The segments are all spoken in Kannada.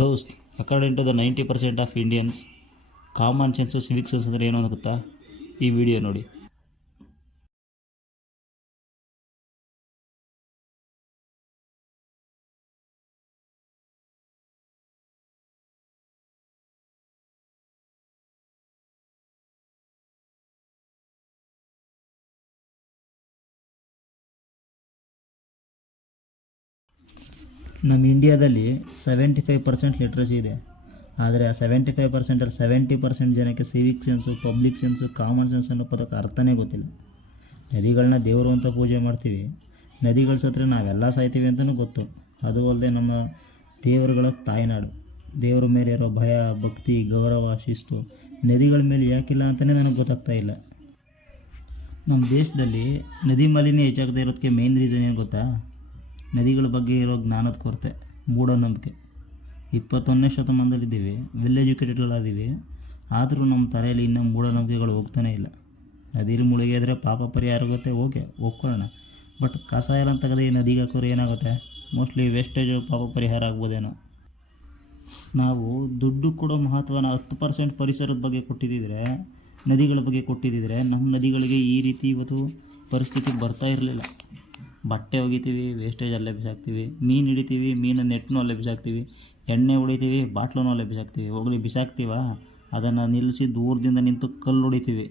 ದೋಸ್ತ್, according to the 90% of Indians common sense civic sense ಅಂದರೆ ಏನು ಅಂತ ಗೊತ್ತಾ? ಈ ವಿಡಿಯೋ ನೋಡಿ. ನಮ್ಮ ಇಂಡಿಯಾದಲ್ಲಿ 75% ಲಿಟ್ರಸಿ ಇದೆ. ಆದರೆ ಆ 75%ಅಲ್ಲಿ 70% ಜನಕ್ಕೆ Civic sense, public sense, common sense ಅನ್ನೋ ಪದಕ್ಕೆ ಅರ್ಥನೇ ಗೊತ್ತಿಲ್ಲ. ನದಿಗಳನ್ನ ದೇವರು ಅಂತ ಪೂಜೆ ಮಾಡ್ತೀವಿ. ನದಿಗಳು ಸತ್ರೆ ನಾವೆಲ್ಲ ಸಾಯ್ತೀವಿ ಅಂತಲೂ ಗೊತ್ತು. ಅದು ಅಲ್ಲದೆ ನಮ್ಮ ದೇವರುಗಳ ತಾಯ್ನಾಡು. ದೇವರ ಮೇಲೆ ಇರೋ ಭಯ, ಭಕ್ತಿ, ಗೌರವ, ಶಿಸ್ತು ನದಿಗಳ ಮೇಲೆ ಯಾಕಿಲ್ಲ ಅಂತಲೇ ನನಗೆ ಗೊತ್ತಾಗ್ತಾ ಇಲ್ಲ. ನಮ್ಮ ದೇಶದಲ್ಲಿ ನದಿ ಮಾಲಿನ್ಯ ಹೆಚ್ಚಾಗದೇ ಇರೋದಕ್ಕೆ ಮೇನ್ ರೀಸನ್ ಏನು ಗೊತ್ತಾ? ನದಿಗಳ ಬಗ್ಗೆ ಇರೋ ಜ್ಞಾನದ ಕೊರತೆ, ಮೂಢನಂಬಿಕೆ. 21ನೇ ಶತಮಾನದಲ್ಲಿದ್ದೀವಿ, ವೆಲ್ ಎಜುಕೇಟೆಡ್ಗಳಾದ್ದೀವಿ. ಆದರೂ ನಮ್ಮ ತಲೆಯಲ್ಲಿ ಇನ್ನೂ ಮೂಢನಂಬಿಕೆಗಳು ಹೋಗ್ತಾನೇ ಇಲ್ಲ. ನದಿಲಿ ಮುಳುಗಿದ್ರೆ ಪಾಪ ಪರಿಹಾರ ಆಗುತ್ತೆ, ಓಕೆ ಒಪ್ಕೊಳ್ಳೋಣ. ಬಟ್ ಕಸ ಎಲ್ಲ ತೆಗೆದು ಈ ನದಿಗೆ ಹಾಕೋರು ಏನಾಗುತ್ತೆ? ಮೋಸ್ಟ್ಲಿ ವೇಸ್ಟೇಜು ಪಾಪ ಪರಿಹಾರ ಆಗ್ಬೋದೇನೋ. ನಾವು ದುಡ್ಡು ಕೊಡೋ ಮಹತ್ವನ 10% ಪರಿಸರದ ಬಗ್ಗೆ ಕೊಟ್ಟಿದ್ದಿದ್ರೆ, ನದಿಗಳ ಬಗ್ಗೆ ಕೊಟ್ಟಿದ್ದಿದ್ರೆ ನಮ್ಮ ನದಿಗಳಿಗೆ ಈ ರೀತಿ ಇವತ್ತು ಪರಿಸ್ಥಿತಿ ಬರ್ತಾ ಇರಲಿಲ್ಲ. ಬಟ್ಟೆ ಒಗಿತೀವಿ, ವೇಸ್ಟೇಜ್ ಅಲ್ಲೇ ಬಿಸಾಕ್ತೀವಿ. ಮೀನು ಹಿಡಿತೀವಿ, ಮೀನು ನೆಟ್ನೂ ಅಲ್ಲೇ ಬಿಸಾಕ್ತೀವಿ. ಎಣ್ಣೆ ಹೊಡಿತೀವಿ, ಬಾಟ್ಲೂ ಅಲ್ಲೇ ಬಿಸಾಕ್ತೀವಿ. ಹೋಗಲಿ ಬಿಸಾಕ್ತೀವ, ಅದನ್ನು ನಿಲ್ಲಿಸಿ ದೂರದಿಂದ ನಿಂತು ಕಲ್ಲು ಹೊಡಿತೀವಿ.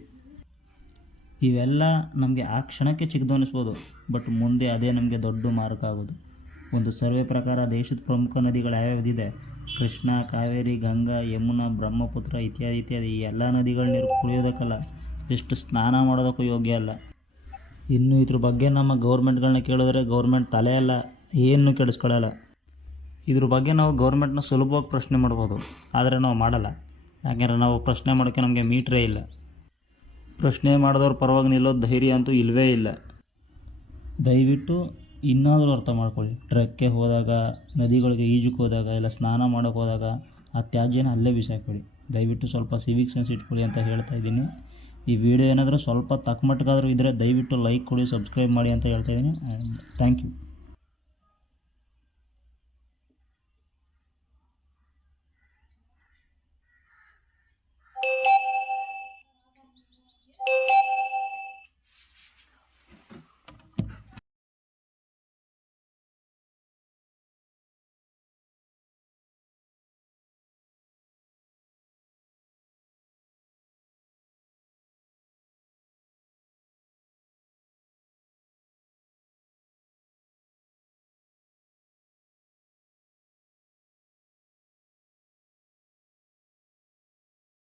ಇವೆಲ್ಲ ನಮಗೆ ಆ ಕ್ಷಣಕ್ಕೆ ಚಿಕ್ಕದು ಅನ್ನಿಸ್ಬೋದು, ಬಟ್ ಮುಂದೆ ಅದೇ ನಮಗೆ ದೊಡ್ಡ ಮಾರಕ ಆಗೋದು. ಒಂದು ಸರ್ವೆ ಪ್ರಕಾರ ದೇಶದ ಪ್ರಮುಖ ನದಿಗಳು ಯಾವ್ಯಾವುದಿದೆ? ಕೃಷ್ಣ, ಕಾವೇರಿ, ಗಂಗಾ, ಯಮುನಾ, ಬ್ರಹ್ಮಪುತ್ರ ಇತ್ಯಾದಿ ಇತ್ಯಾದಿ. ಈ ಎಲ್ಲ ನದಿಗಳ ನೀರು ಕುಡಿಯೋದಕ್ಕಲ್ಲ, ಎಷ್ಟು ಸ್ನಾನ ಮಾಡೋದಕ್ಕೂ ಯೋಗ್ಯ ಅಲ್ಲ. ಇನ್ನು ಇದ್ರ ಬಗ್ಗೆ ನಮ್ಮ ಗೌರ್ಮೆಂಟ್ಗಳನ್ನ ಕೇಳಿದ್ರೆ ಗೌರ್ಮೆಂಟ್ ತಲೆ ಎಲ್ಲ ಏನೂ ಕೆಡಿಸ್ಕೊಳ್ಳಲ್ಲ. ಇದ್ರ ಬಗ್ಗೆ ನಾವು ಗೌರ್ಮೆಂಟ್ನ ಸುಲಭವಾಗಿ ಪ್ರಶ್ನೆ ಮಾಡ್ಬೋದು, ಆದರೆ ನಾವು ಮಾಡಲ್ಲ. ಯಾಕೆಂದರೆ ನಾವು ಪ್ರಶ್ನೆ ಮಾಡೋಕ್ಕೆ ನಮಗೆ ಮೀಟ್ರೇ ಇಲ್ಲ. ಪ್ರಶ್ನೆ ಮಾಡಿದವ್ರ ಪರವಾಗಿ ನಿಲ್ಲೋದು ಧೈರ್ಯ ಅಂತೂ ಇಲ್ಲವೇ ಇಲ್ಲ. ದಯವಿಟ್ಟು ಇನ್ನಾದರೂ ಅರ್ಥ ಮಾಡ್ಕೊಳ್ಳಿ. ಟ್ರೆಕ್ಗೆ ಹೋದಾಗ, ನದಿಗಳಿಗೆ ಈಜಕ್ಕೆ ಹೋದಾಗ, ಇಲ್ಲ ಸ್ನಾನ ಮಾಡೋಕ್ಕೆ ಹೋದಾಗ ಆ ತ್ಯಾಜ್ಯನ ಅಲ್ಲೇ ಬಿಸಾಕಬೇಡಿ. ದಯವಿಟ್ಟು ಸ್ವಲ್ಪ ಸಿವಿಕ್ ಸೆನ್ಸ್ ಇಟ್ಕೊಳ್ಳಿ ಅಂತ ಹೇಳ್ತಾ ಇದ್ದೀನಿ. ಈ ವಿಡಿಯೋ ಏನಾದರೂ ಸ್ವಲ್ಪ ತಕ್ಕಮಟ್ಟಿಗಾದರೂ ಇದ್ದರೆ ದಯವಿಟ್ಟು ಲೈಕ್ ಕೊಡಿ, ಸಬ್ಸ್ಕ್ರೈಬ್ ಮಾಡಿ ಅಂತ ಹೇಳ್ತಾ ಇದ್ದೀನಿ. Thank you.